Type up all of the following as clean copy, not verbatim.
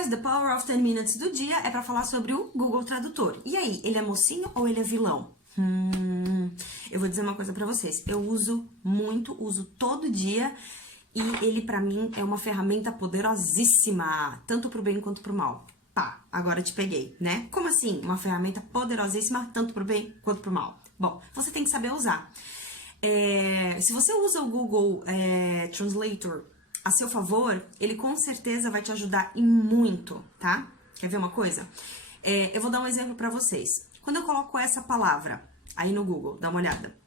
Mas The Power of 10 Minutes do dia é pra falar sobre o Google Tradutor. E aí, ele é mocinho ou ele é vilão? Eu vou dizer uma coisa pra vocês. Eu uso muito, uso todo dia. E ele, pra mim, é uma ferramenta poderosíssima. Tanto pro bem quanto pro mal. Pá, agora te peguei, né? Como assim? Uma ferramenta poderosíssima, tanto pro bem quanto pro mal. Bom, você tem que saber usar. Se você usa o Google Translator a seu favor, ele com certeza vai te ajudar em muito, tá? Quer ver uma coisa? Eu vou dar um exemplo pra vocês. Quando eu coloco essa palavra aí no Google, dá uma olhada.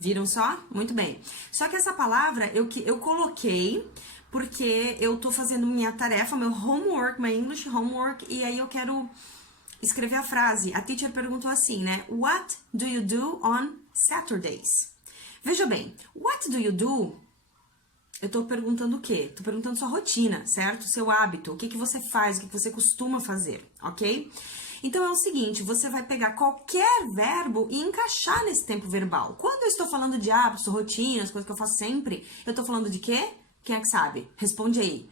Viram só? Muito bem. Só que essa palavra eu coloquei porque eu tô fazendo minha tarefa, meu homework, my English homework, e aí eu quero escrever a frase. A teacher perguntou assim, né? What do you do on Saturdays? Veja bem, what do you do? Eu tô perguntando o quê? Tô perguntando sua rotina, certo? Seu hábito, o que você faz, o que você costuma fazer, ok? Então é o seguinte, você vai pegar qualquer verbo e encaixar nesse tempo verbal. Quando eu estou falando de hábitos, rotinas, coisas que eu faço sempre, eu tô falando de quê? Quem é que sabe? Responde aí.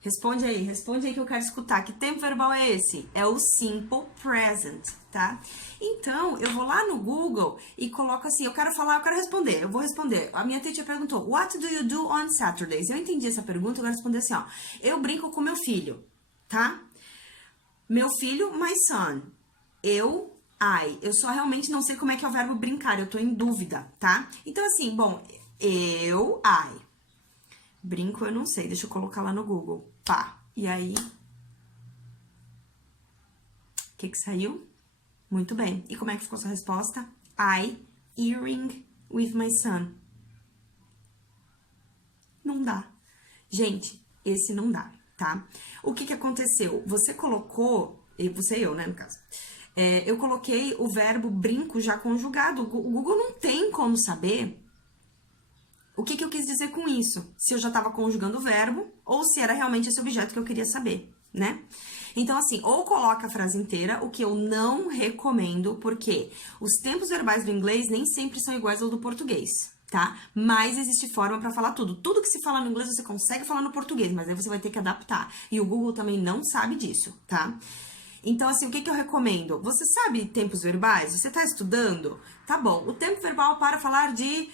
Responde aí que eu quero escutar. Que tempo verbal é esse? É o simple present, tá? Então, eu vou lá no Google e coloco assim, eu quero responder, eu vou responder. A minha teacher perguntou, what do you do on Saturdays? Eu entendi essa pergunta, eu quero responder assim, ó. Eu brinco com meu filho, tá? Meu filho, my son. Eu só realmente não sei como é que é o verbo brincar, eu tô em dúvida, tá? Então, assim, bom, I. Brinco, eu não sei, deixa eu colocar lá no Google. Pá, e aí? O que saiu? Muito bem. E como é que ficou sua resposta? I earring with my son. Não dá. Gente, esse não dá, tá? O que aconteceu? Você colocou, eu, né, no caso. Eu coloquei o verbo brinco já conjugado. O Google não tem como saber o que eu quis dizer com isso. Se eu já estava conjugando o verbo ou se era realmente esse objeto que eu queria saber, né? Então, assim, ou coloca a frase inteira, o que eu não recomendo, porque os tempos verbais do inglês nem sempre são iguais ao do português, tá? Mas existe forma para falar tudo. Tudo que se fala no inglês você consegue falar no português, mas aí você vai ter que adaptar. E o Google também não sabe disso, tá? Então, assim, o que eu recomendo? Você sabe tempos verbais? Você tá estudando? Tá bom. O tempo verbal para falar de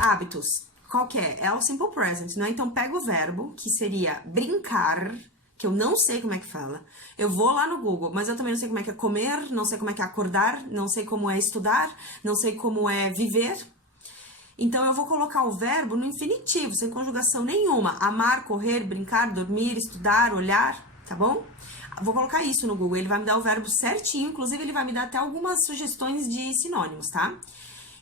hábitos. Qual que é? É o simple present, né? Então, pega o verbo, que seria brincar, que eu não sei como é que fala. Eu vou lá no Google, mas eu também não sei como é que é comer, não sei como é que é acordar, não sei como é estudar, não sei como é viver. Então, eu vou colocar o verbo no infinitivo, sem conjugação nenhuma. Amar, correr, brincar, dormir, estudar, olhar, tá bom? Vou colocar isso no Google, ele vai me dar o verbo certinho, inclusive ele vai me dar até algumas sugestões de sinônimos, tá?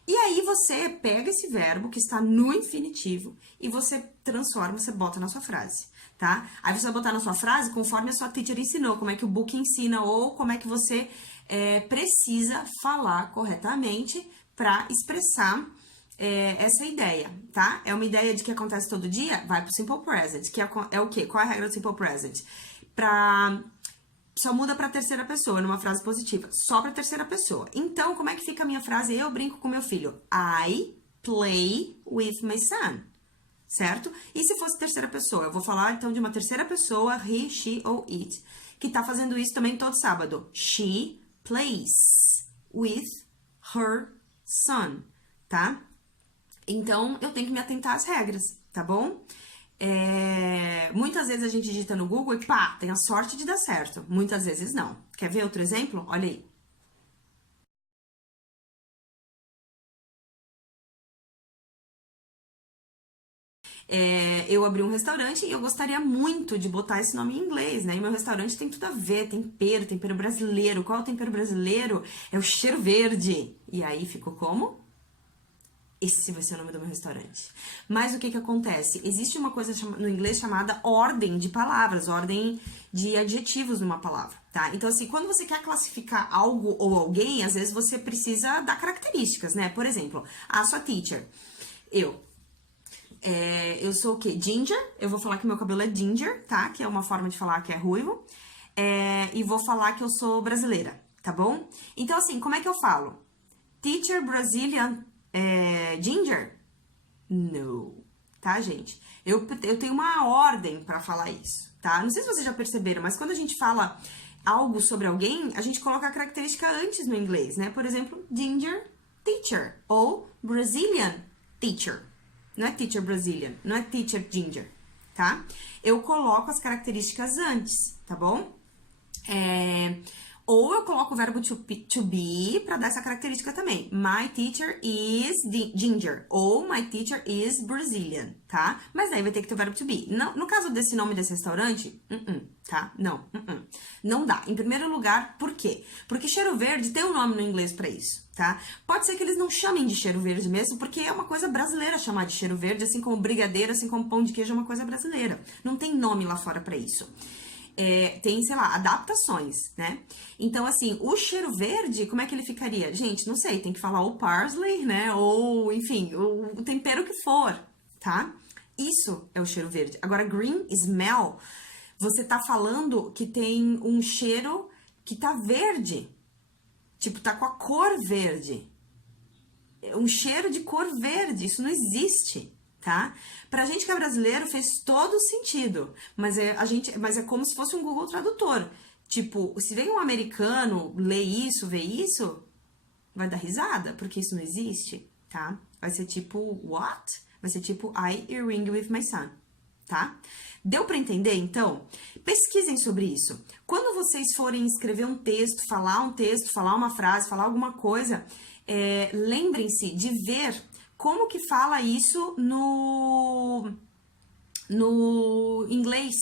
E aí você pega esse verbo que está no infinitivo e você transforma, você bota na sua frase, tá? Aí você vai botar na sua frase conforme a sua teacher ensinou, como é que o book ensina ou como é que você precisa falar corretamente para expressar essa ideia, tá? É uma ideia de que acontece todo dia? Vai pro simple present, que é o quê? Qual é a regra do simple present? Só muda pra terceira pessoa, numa frase positiva. Só pra terceira pessoa. Então, como é que fica a minha frase? Eu brinco com meu filho. I play with my son. Certo? E se fosse terceira pessoa? Eu vou falar, então, de uma terceira pessoa, he, she ou it, que tá fazendo isso também todo sábado. She plays with her son, tá? Então, eu tenho que me atentar às regras, tá bom? Muitas vezes a gente digita no Google e pá, tem a sorte de dar certo. Muitas vezes não. Quer ver outro exemplo? Olha aí. Eu abri um restaurante e eu gostaria muito de botar esse nome em inglês, né? E meu restaurante tem tudo a ver, tempero brasileiro. Qual é o tempero brasileiro? É o cheiro verde. E aí ficou como? Esse vai ser o nome do meu restaurante. Mas o que acontece? Existe uma coisa no inglês chamada ordem de palavras, ordem de adjetivos numa palavra, tá? Então, assim, quando você quer classificar algo ou alguém, às vezes você precisa dar características, né? Por exemplo, a sua teacher. Eu sou o quê? Ginger. Eu vou falar que meu cabelo é ginger, tá? Que é uma forma de falar que é ruivo. E vou falar que eu sou brasileira, tá bom? Então, assim, como é que eu falo? Teacher Brazilian ginger? No, tá, gente? Eu tenho uma ordem pra falar isso, tá? Não sei se vocês já perceberam, mas quando a gente fala algo sobre alguém, a gente coloca a característica antes no inglês, né? Por exemplo, ginger teacher ou Brazilian teacher. Não é teacher Brazilian, não é teacher ginger, tá? Eu coloco as características antes, tá bom? Ou eu coloco o verbo to be para dar essa característica também. My teacher is ginger. Ou my teacher is Brazilian, tá? Mas aí vai ter que ter o verbo to be. No caso desse nome desse restaurante, tá? Não, não dá. Em primeiro lugar, por quê? Porque cheiro verde tem um nome no inglês para isso, tá? Pode ser que eles não chamem de cheiro verde mesmo, porque é uma coisa brasileira chamar de cheiro verde, assim como brigadeiro, assim como pão de queijo é uma coisa brasileira. Não tem nome lá fora para isso. Tem, sei lá, adaptações, né? Então, assim, o cheiro verde, como é que ele ficaria? Gente, não sei, tem que falar o parsley, né? Ou, enfim, o tempero que for, tá? Isso é o cheiro verde. Agora, green smell, você tá falando que tem um cheiro que tá verde. Tipo, tá com a cor verde. Um cheiro de cor verde, isso não existe, tá? Pra gente que é brasileiro fez todo sentido, mas é como se fosse um Google Tradutor. Tipo, se vem um americano ler isso, ver isso, vai dar risada, porque isso não existe, tá? Vai ser tipo, what? Vai ser tipo, I earring with my son, tá? Deu pra entender, então? Pesquisem sobre isso. Quando vocês forem escrever um texto, falar uma frase, falar alguma coisa, lembrem-se de ver como que fala isso no inglês.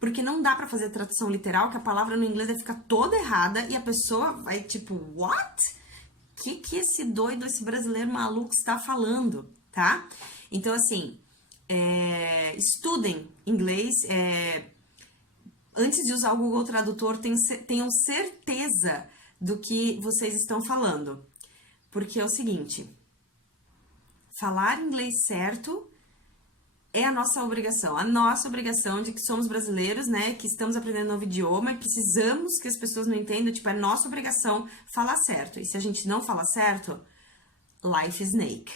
Porque não dá pra fazer tradução literal, que a palavra no inglês vai ficar toda errada e a pessoa vai tipo, what? Que esse doido, esse brasileiro maluco está falando, tá? Então, assim, estudem inglês. Antes de usar o Google Tradutor, tenham certeza do que vocês estão falando. Porque é o seguinte, falar inglês certo é a nossa obrigação de que somos brasileiros, né, que estamos aprendendo um novo idioma e precisamos que as pessoas não entendam, tipo, é nossa obrigação falar certo. E se a gente não fala certo, life is snake.